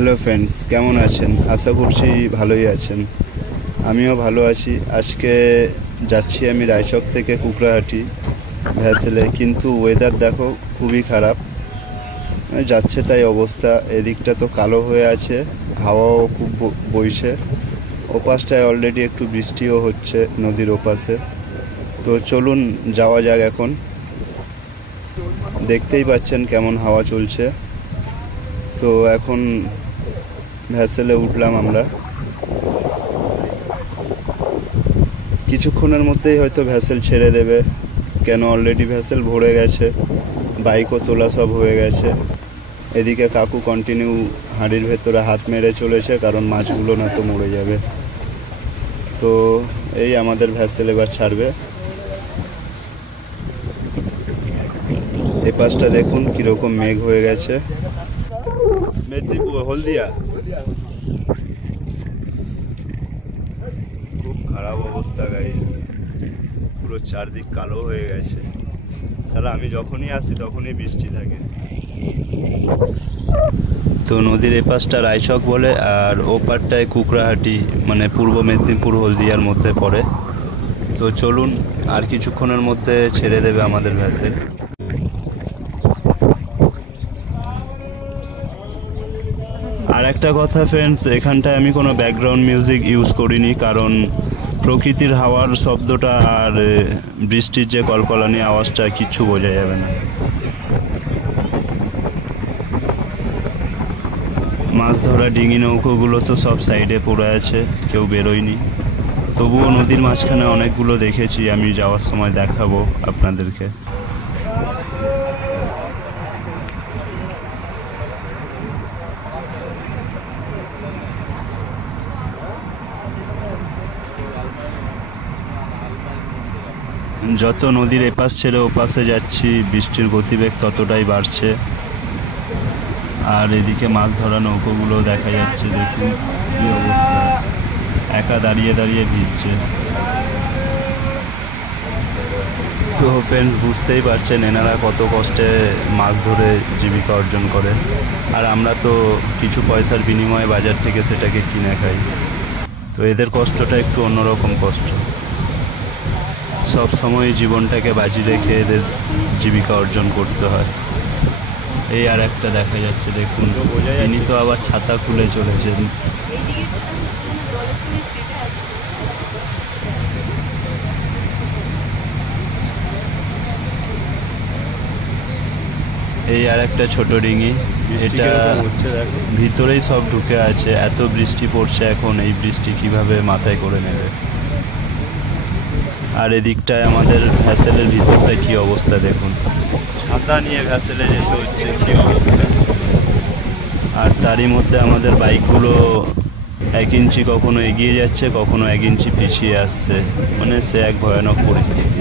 Hello friends, কেমন আছেন? আশা করছি ভালোই আছেন। আমিও ভালো আছি। আজকে যাচ্ছি আমি রায়চক থেকে কুকড়াহাটি ভ্যাসেলে, কিন্তু ওয়েদার দেখো খুবই খারাপ যাচ্ছে, তাই অবস্থা। এদিকটা তো কালো হয়ে আছে, হাওয়াও খুব বইছে। ওপাশটায় অলরেডি একটু বৃষ্টিও হচ্ছে নদীর ওপাশে। তো চলুন যাওয়া যাক। এখন দেখতেই পাচ্ছেন কেমন হাওয়া চলছে। তো এখন ভ্যাসেলে উঠলাম আমরা। কিছুক্ষণের মধ্যেই হয়তো ভ্যাসেল ছেড়ে দেবে, কেন অলরেডি ভ্যাসেল ভরে গেছে, বাইকও তোলা সব হয়ে গেছে। এদিকে কাকু কন্টিনিউ হাঁড়ির ভেতরে হাত মেরে চলেছে, কারণ মাছগুলো না তো মরে যাবে। তো এই আমাদের ভ্যাসেল এবার ছাড়বে। এ পাশটা দেখুন কীরকম মেঘ হয়ে গেছে। মেদিনীপুর হলদিয়া খুব খারাপ অবস্থা গাইস, পুরো চারদিক কালো হয়ে গেছে। সালা আমি যখনই আসি তখনই বৃষ্টি থাকে। তো নদীর এপাশটা রায়চক বলে, আর ওপারটায় কুকড়াহাটি, মানে পূর্ব মেদিনীপুর হলদিয়ার মধ্যে পড়ে। তো চলুন, আর কিছুক্ষণের মধ্যে ছেড়ে দেবে আমাদের ভ্যাসেল। আর একটা কথা ফ্রেন্ডস, এখানটায় আমি কোনো ব্যাকগ্রাউন্ড মিউজিক ইউজ করিনি, কারণ প্রকৃতির হাওয়ার শব্দটা আর বৃষ্টির যে কলকলানি আওয়াজটা কিচ্ছু বোঝা যাবে না। মাছ ধরা ডিঙি নৌকোগুলো তো সব সাইডে পড়ে আছে, কেউ বেরোয়নি। তবুও নদীর মাঝখানে অনেকগুলো দেখেছি, আমি যাওয়ার সময় দেখাবো আপনাদেরকে। যত নদীর এপাশ ছেড়ে ওপাশে যাচ্ছি, বৃষ্টির গতিবেগ ততটাই বাড়ছে। আর এদিকে মাছ ধরা নৌকোগুলো দেখা যাচ্ছে, দেখুন কী অবস্থা, একা দাঁড়িয়ে দাঁড়িয়ে ভিজছে। তো ফ্রেন্ডস, বুঝতেই পারছেন এনারা কত কষ্টে মাছ ধরে জীবিকা অর্জন করে, আর আমরা তো কিছু পয়সার বিনিময়ে বাজার থেকে সেটাকে কিনে খাই। তো এদের কষ্টটা একটু অন্যরকম কষ্ট। সব সময় জীবনটাকে বাজি রেখে এদের জীবিকা অর্জন করতে হয়। এই আর একটা দেখা যাচ্ছে, দেখুন ইনি তো আবার ছাতা খুলে চলেছেন। এই আর একটা ছোট ডিঙি, এটা ভিতরেই সব ঢুকে আছে। এত বৃষ্টি পড়ছে এখন, এই বৃষ্টি কিভাবে মাথায় করে নেবে। আর এদিকটায় আমাদের ভ্যাসেলের ভিতরটা কি অবস্থা দেখুন, ছাতা নিয়ে ভ্যাসেলে যেতে হচ্ছে, কি অবস্থা। আর তারই মধ্যে আমাদের বাইকগুলো 1 ইঞ্চি কখনো এগিয়ে যাচ্ছে, কখনো 1 ইঞ্চি পিছিয়ে আসছে, মানে সে এক ভয়ানক পরিস্থিতি।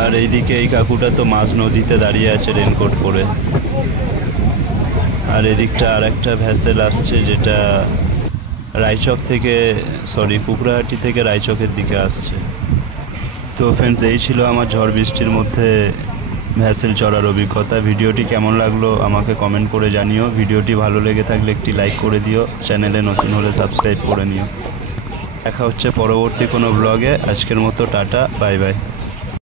আর এইদিকে এই কাকুটা তো মাঝ নদীতে দাঁড়িয়ে আছে রেনকোট পরে। আর এদিকটা আর একটা ভ্যাসেল আসছে, যেটা রায়চক থেকে, কুকড়াহাটি থেকে রায়চকের দিকে আসছে। তো ফ্রেন্ডস, এই ছিল আমার ঝড় বৃষ্টির মধ্যে ভ্যাসেল চড়ার অভিজ্ঞতা। ভিডিওটি কেমন লাগলো আমাকে কমেন্ট করে জানিও। ভিডিওটি ভালো লেগে থাকলে একটি লাইক করে দিও, চ্যানেলে নতুন হলে সাবস্ক্রাইব করে নিও। দেখা হচ্ছে পরবর্তী কোনো ব্লগে। আজকের মতো টাটা, বাই বাই।